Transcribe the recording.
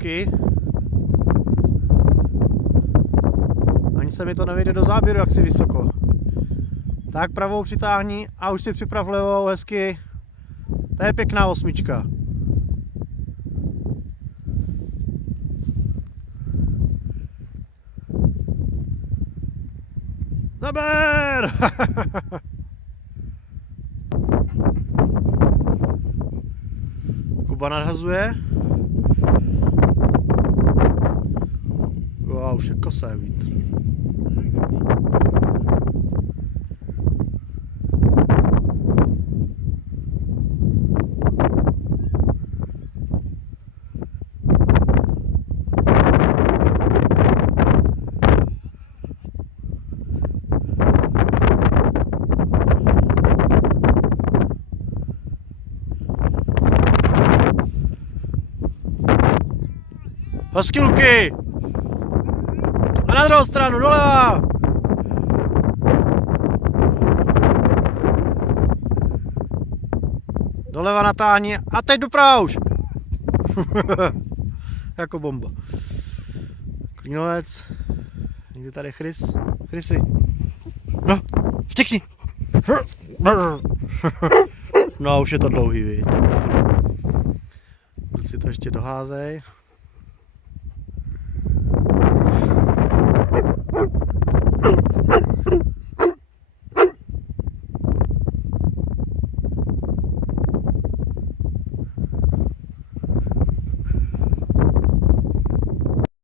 kluky. Ani se mi to nevyjde do záběru, jak si vysoko. Tak pravou přitáhni a už si připrav levou hezky. To je pěkná osmička. Zaber! Kuba nadhazuje. A už je kosé vítr. Hezky, Luky! A na druhou stranu, doleva! Doleva natáhni a teď doprava už! Jako bomba. Klínovec. Někde tady Chrys. Chrysy. No, štěkni! No, už je to dlouhý, viď. Kluci to ještě doházej.